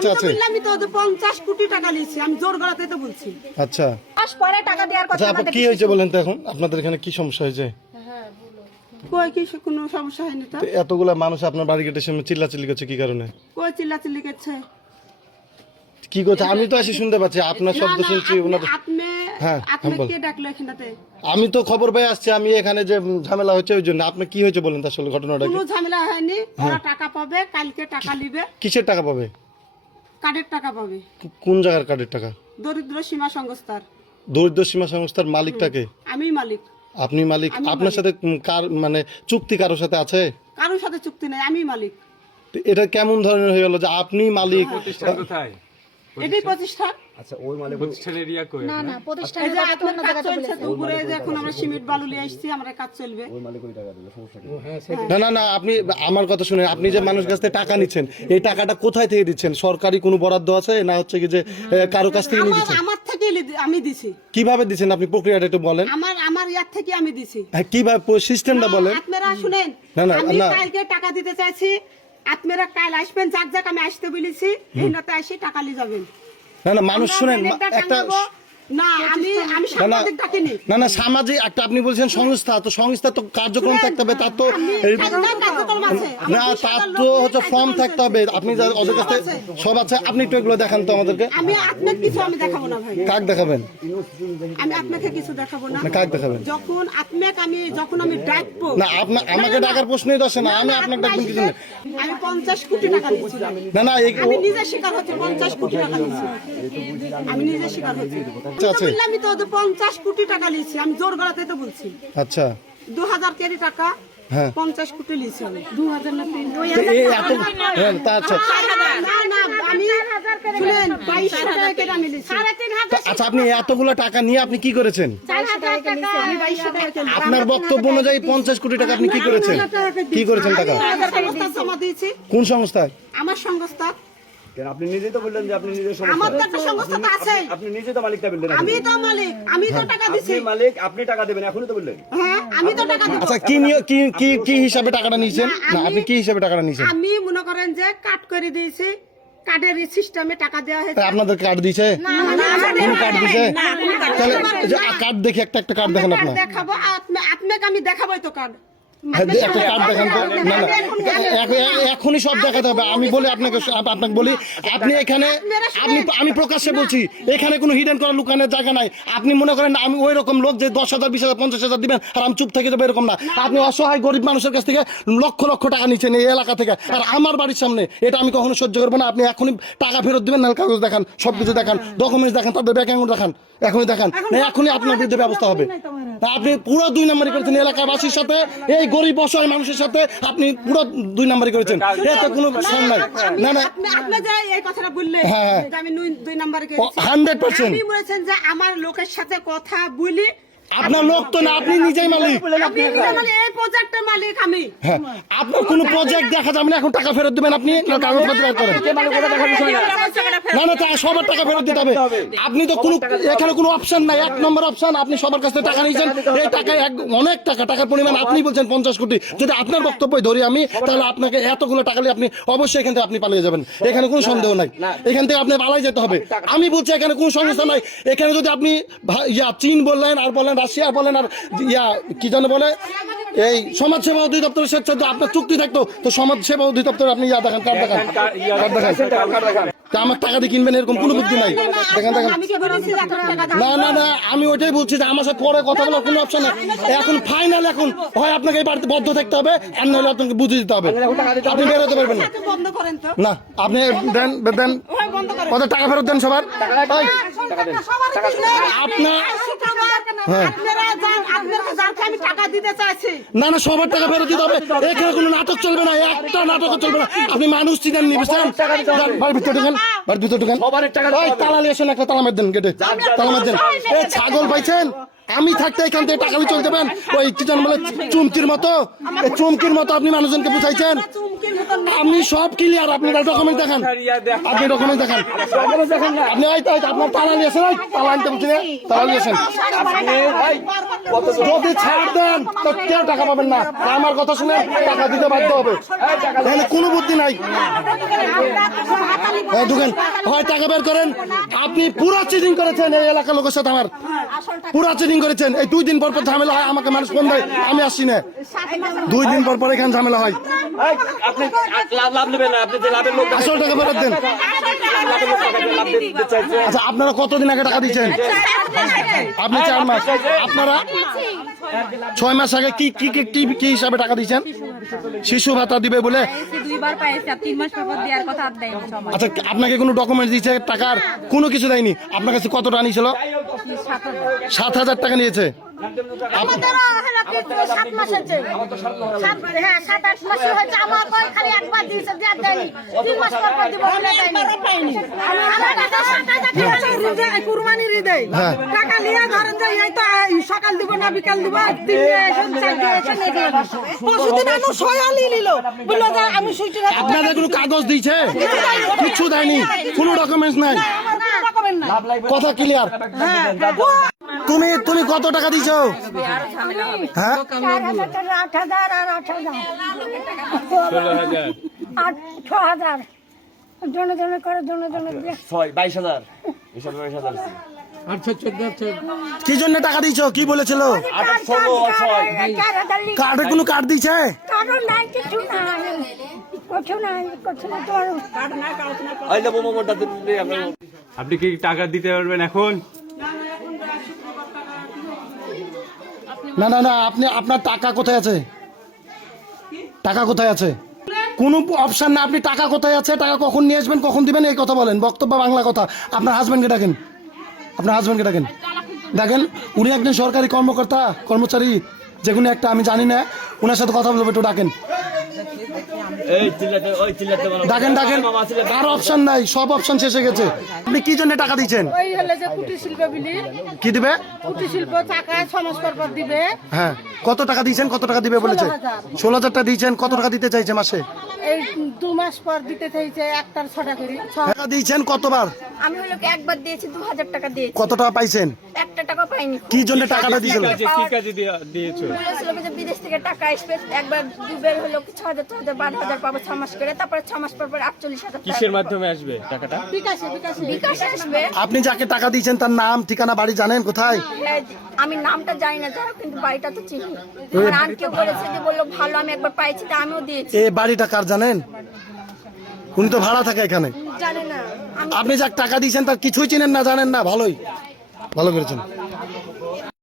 আছে আছে? আমি তো 50 কোটি টাকা নিয়েছি, আমি জোর গলাতে তো বলছি। আচ্ছা মাস পরে টাকা দেওয়ার কথা আচ্ছা আপু আমাদের কি হয়েছে বলেন তো এখন আপনাদের এখানে কি সমস্যা হয়েছে? কই কি কোনো সমস্যা হয়নি তো? তো এতগুলা মানুষ আপনার বাড়ি গেটের সামনে চিল্লাচিল্লি করছে কি কারণে? কই চিল্লাচিল্লি করছে? কি করছে আমি তো আসি শুনতে পাচ্ছি আপনার শব্দ শুনছি ওনাদের। হ্যাঁ, আপনি বল। কে ডাকলো এখানটাতে? আমি তো খবর পেয়ে আসছি, আমি এখানে যে ঝামেলা হচ্ছে ওই জন্য। আপনার কি হয়েছে বলেন তো আসলে ঘটনাটা কি? কোনো ঝামেলা হয়নি, ওরা টাকা পাবে, কালকে টাকা নিবে, কিসের টাকা পাবে? কার্ডের টাকা পাবে। কোন জায়গার কার্ডের টাকা? দরিদ্র সীমা সংস্থার। দরিদ্র সীমা সংস্থার মালিকটাকে? আমি মালিক। আপনি মালিক? আপনার সাথে কার মানে চুক্তি কারোর সাথে আছে? কারোর সাথে চুক্তি নাই, আমি মালিক। তো এটা কেমন ধরনের হয়ে গেল যে আপনি মালিক? প্রতিষ্ঠান কোথায়? এটাই প্রতিষ্ঠান। আচ্ছা ওই মালিক প্রতিষ্ঠানের ইয়া কই? না না এই প্রতিষ্ঠানের যে কথা তো আপনার অন্য কাজ জায়গাতে চলছে বলেছে। তো উপরে যে এখন আমরা সিমেন্ট বালু নিয়ে আসছি, আমরা কাজ চলবে। ওই মালিক ওই টাকা দেবে, সমস্যা কি? না না না আপনি আমার কথা শুনে, আপনি যে মানুষ কাছ থেকে টাকা নিচ্ছেন এই টাকাটা কোথায় থেকে দিচ্ছেন? সরকারি কোনো বরাদ্দ আছে না হচ্ছে কি যে কারো কাছ থেকে নিয়ে দিচ্ছেন? আমার থেকে আমি দিছি, কিভাবে দিচ্ছেন আপনি প্রক্রিয়াটা একটু বলেন। আমার ইয়ার থেকে আমি দিছি। হ্যাঁ কিভাবে সিস্টেমটা বলেন। আপনারা শুনেন, না, না, আমি না। কালকে টাকা দিতে চাইছি, আপনারা কাল আসবেন, যাক আমি আসতে বলেছি, এই নাতে আসি টাকা নিয়ে যাবেন। না না মানুষ শুনেন একটা না আমি সাংবাদিক ডাকিনি। না না সামাজিক একটা আপনি বলছেন সংস্থা, তো সংস্থা তো কার্যক্রম থাকতে হবে, তার তো কার্যক্রম আছে, না তার তো হচ্ছে ফর্ম থাকতে হবে। আপনি ওদের কাছে সব আছে, আপনি একটু এগুলো দেখান তো আমাদেরকে। আমি আপনাকে কিছু আমি দেখাবো না ভাই, কাক দেখাবেন? আমি আপনাকে কিছু দেখাবো না। না কাক দেখাবেন? যখন আমি ডাকবো না আপনার আমাকে ডাকার প্রশ্নই তো আসে না, আমি আপনাকে ডাকবেন কিছু না। আমি 50 কোটি টাকা দিয়েছিলাম। না না আমি নিজে স্বীকার হচ্ছে 50 কোটি টাকা দিয়েছি, আমি নিজে স্বীকার হচ্ছি। আছে। আমি তো 50 কোটি টাকা নিয়েছি, আমি জোর গলাতে তো বলছি। আচ্ছা 2000 কোটি টাকা, হ্যাঁ 50 কোটি নিয়েছি আমি। 2000 না 3 তো এই এত হ্যাঁ তা আচ্ছা না না আমি শুনেন 2200 টাকা কেটে আমি নিয়েছি। তো আচ্ছা আপনি এতগুলো টাকা নিয়ে আপনি কি করেছেন? আমি 2200 টাকা কেটে আপনার বক্তব্য অনুযায়ী 50 কোটি টাকা আপনি কি করেছেন? কি করেছেন টাকা? সংস্থা জমা দিয়েছি, কোন সংস্থায়? আমার সংস্থা। কেন আপনি নিজেই তো বললেন যে আপনি নিজের আমার তো সমস্যা, একটা সংস্থা তো আছে, আপনি নিজে তো মালিকটা বললেন। আমি তো মালিক, আমি তো টাকা দিছি। আপনি মালিক, আপনি টাকা দেবেন, এখনই তো বললেন। হ্যাঁ আমি তো টাকা দিব। আচ্ছা কি কি কি কি হিসাবে টাকাটা নিয়েছেন? না আপনি কি হিসাবে টাকাটা নিয়েছেন? আমি মনে করেন যে কাট করে দিয়েছি, কার্ডের সিস্টেমে টাকা দেওয়া হয়েছে। আপনাদের কার্ড দিয়েছে? কোন কার্ড দিয়েছে? তাহলে যে কার্ড দেখি একটা একটা কার্ড দেখেন আপনার। দেখাবো আপনাকে, আমি দেখাবোই তো কার্ড। একটা কার্ড দেখান তো। না না এখনই সব দেখাতে হবে। আমি বলি আপনাকে বলি আপনি এখানে আমি প্রকাশ্যে বলছি এখানে কোনো হিডেন করা লুকানোর জায়গা নাই। আপনি মনে করেন আমি ওই রকম লোক যে 10,000 20,000 50,000 দিবেন আর আমি চুপ থেকে যাবো এরকম না। আপনি অসহায় গরিব মানুষের কাছ থেকে লক্ষ লক্ষ টাকা নিচ্ছেন এই এলাকা থেকে, আর আমার বাড়ির সামনে। এটা আমি কখনো সহ্য করবো না। আপনি এখনই টাকা ফেরত দিবেন, নাহলে কাগজ দেখান, সবকিছু দেখান, ডকুমেন্টস দেখান, তাদের ব্যাংক অ্যাকাউন্ট দেখান, এখনই দেখান, এখনই আপনার বিরুদ্ধে ব্যবস্থা হবে। আপনি পুরো 2 নম্বরই করেছেন এলাকাবাসীর সাথে, এই গরিব অসহায় মানুষের সাথে আপনি পুরো 2 নম্বরই করেছেন। এতে কোনো শর্ম নাই। না না আপনি যে এই কথাটা বললেন হ্যাঁ। যে আমি 2 নম্বরে 100% আপনি বলেছেন যে আমার লোকের সাথে কথা বলি। আপনার লোক তো না, আপনি নিজেই মালিক। আপনি নিজে মানে এই প্রজেক্টের মালিক আমি। হ্যাঁ আপনার কোনো প্রজেক্ট দেখা যাবে না, এখন টাকা ফেরত দিবেন আপনি, না কাগজপত্র বের করেন। না না তা সবার টাকা ফেরত দিতে হবে। আপনি তো কোনো এখানে কোনো অপশন নাই, 1 নম্বর অপশন। আপনি সবার কাছ থেকে টাকা নিয়েছেন, এই টাকা অনেক টাকার পরিমাণ। আপনি বলছেন 50 কোটি। যদি আপনার বক্তব্যই ধরি আমি, তাহলে আপনাকে এতগুলো টাকা নিয়ে আপনি অবশ্যই এখান থেকে আপনি পালিয়ে যাবেন, এখানে কোনো সন্দেহ নাই। এখান থেকে আপনি পালাই যেতে হবে। আমি বলছি এখানে কোনো সংস্থা নাই। এখানে যদি আপনি চীন বললেন আর বলেন রাশিয়া বলেন আর কি জানে বলে এই সমাজসেবা অধিদপ্তরের সাথে যদি আপনার চুক্তি থাকতো, তো সমাজসেবা অধিদপ্তর আপনি দেখান, কার্ড দেখান, আমার টাকা দিয়ে কিনবেন এরকম কোনো বুদ্ধি নাই। দেখেন দেখেন আমি কি বলেছি যে আপনার টাকা দাও? না না না আমি ওইটাই বলছি যে আমার সাথে পরে কথা বলার কোনো অপশন নেই। এখন ফাইনাল, এখন হয় আপনাকে এই বাড়িতে বদ্ধ থাকতে হবে, আর নাহলে আপনাকে বুঝে দিতে হবে। আপনি বেরোতে পারবেন না। বন্ধ করেন তো। না আপনি দেন দেন ওদের টাকা ফেরত দেন সবার। আপনার আমি টাকা দিতে চাইছি। না না সবার টাকা ফেরত দিতে হবে। এখানে কোনো নাটক চলবে না, একটা নাটক চলবে না। আপনি মানুষ চিনেন নি, বুঝছেন? বাড়ির ভিতরে ঢুকেন, বাড়ির ভিতরে ঢুকেন। তালা নিয়ে আসেন, একটা তালা মার দেন, গেটে তালা মার দেন। ছাগল পাইছেন, আমি থাকতে এখান থেকে টাকা নিয়ে চলে যাবেন ওই কি জান বলে চুমকির মতো, এই চুমকির মতো আপনি মানুষজনকে বুঝাইছেন। আপনি সব ক্লিয়ার, আপনি ডকুমেন্ট দেখান, আপনি ডকুমেন্ট দেখান, আপনি আপনার তালা নিয়েছেন, তালা আনতে বলছি, তালা নিয়েছেন। যদি ছাড় দেন তো কেউ টাকা পাবেন না, আমার কথা শুনে টাকা দিতে বাধ্য হবে, এখানে কোনো বুদ্ধি নাই। ঢুকেন, হয় টাকা বের করেন। আপনি পুরো চিটিং করেছেন এই এলাকার লোকের সাথে, আমার পুরো চিটিং করেছেন। এই 2 দিন পর পর ঝামেলা হয়, আমাকে মানুষ ফোন দেয়, আমি আসছি না। 2 দিন পর পর এখানে ঝামেলা হয়। আপনি লাভ নেবেন না, আপনি যে লাভের লোক আসল টাকা ফেরত দেন। লাভ দিতে চাইছে। আচ্ছা, আপনারা কতদিন আগে টাকা দিচ্ছেন? আপনি 4 মাস, আপনারা 6 মাস আগে কি কি কি কি কি হিসাবে টাকা দিচ্ছেন? শিশু ভাতা দিবে বলে। 2বার পাইছি, আর 3 মাস পর দেওয়ার কথা আর দেয়নি সবাই। আচ্ছা, আপনাকে কোনো ডকুমেন্ট দিয়েছে টাকার? কোনো কিছু দেয়নি। আপনার কাছে কত টাকা নিয়েছিল? 7,000 টাকা নিয়েছে। আমাদেরও হলো কি 7 মাস হয়েছে। হ্যাঁ 7-8 মাস হয়েছে। আমার কই খালি একবার দিয়েছে, দেয়া দেয়নি। 3 মাস পর পর দিব বলে দেয়নি। আমার কাছে 7,000 টাকা আছে। কুরবানির ঈদে হ্যাঁ। টাকা নিয়ে ধরেন যে এই তো সকাল দিব না বিকাল দিব, 3 এসে 4 এসে নেবে। পরশুদিন আমি সয়ালি নিল বললো যে আমি সুইটি আপনাদের কোনো কাগজ দিয়েছে? কিছু দেয়নি, কোনো ডকুমেন্টস নাই, কথা ক্লিয়ার। তুমি তুমি কত টাকা দিছো? হ্যাঁ 4,000 টাকা, 8,000 আর 8,000 6,000 জনে জনে করে জনে জনে দিয়ে 22,000 এসব 22,000 কি জন্য টাকা দিছো? কি বলেছিল? 4,000 কার্ডে কোনো কার্ড দিয়েছে? কারণ নাই কিছু নাই, কিছু নাই, কিছু না তো এই যে মোমোটা দিলে আপনি কি টাকা দিতে পারবেন এখন? না না না, আপনি আপনার টাকা কোথায় আছে? টাকা কোথায় আছে? কোনো অপশন না। আপনি টাকা কোথায় আছে, টাকা কখন নিয়ে আসবেন, কখন দিবেন, এই কথা বলেন। বক্তব্য বাংলা কথা। আপনার হাজবেন্ডকে ডাকেন, আপনার হাজবেন্ডকে ডাকেন, ডাকেন। উনি একজন সরকারি কর্মকর্তা, কর্মচারী, যে কোনো একটা, আমি জানি না, ওনার সাথে কথা বলবো, একটু ডাকেন, এই চিল্লাতে বলো। ডাকেন ডাকেন। আর অপশন নাই, সব অপশন শেষ হয়ে গেছে। আপনি কি জন্য টাকা দিচ্ছেন? ওই হলো যে কুটির শিল্প বিলি, কি দিবে? কুটির শিল্প টাকা 6 মাস পর পর দিবে। হ্যাঁ, কত টাকা দিয়েছেন? কত টাকা দিবে বলেছে? 16,000 টাকা দিয়েছেন। কত টাকা দিতে চাইছে মাসে? এই 2 মাস পর দিতে চাইছে একটার 6টা করে। টাকা দিয়েছেন কতবার? আমি হলো কি একবার দিয়েছি, 2,000 টাকা দিয়েছি, কত টাকা পাইছেন? 1 টাকা পাইনি। কি জন্য টাকাটা দিয়েছিল? কি কাজে দিয়েছো? বলেছিল যে বিদেশ থেকে টাকা আসবে, একবার দুবার হলো কি 6,000 12,000 পাবো 6 মাস করে, তারপরে 6 মাস পর পর 48,000 কিসের মাধ্যমে আসবে টাকাটা? বিকাশে আসবে। আপনি যাকে টাকা দিয়েছেন তার নাম, ঠিকানা, বাড়ি জানেন কোথায়? হ্যাঁ, আমি নামটা জানি না যারা, কিন্তু বাড়িটা তো চিনি। আমার আন্টিও বলেছে যে বললো ভালো, আমি একবার পাইছি, তা আমিও দিয়েছি। এই বাড়িটা কার জানেন? উনি তো ভাড়া থাকে এখানে। জানি না আমি। আপনি যাকে টাকা দিয়েছেন তার কিছুই চিনেন না, জানেন না? ভালোই, ভালো করেছেন।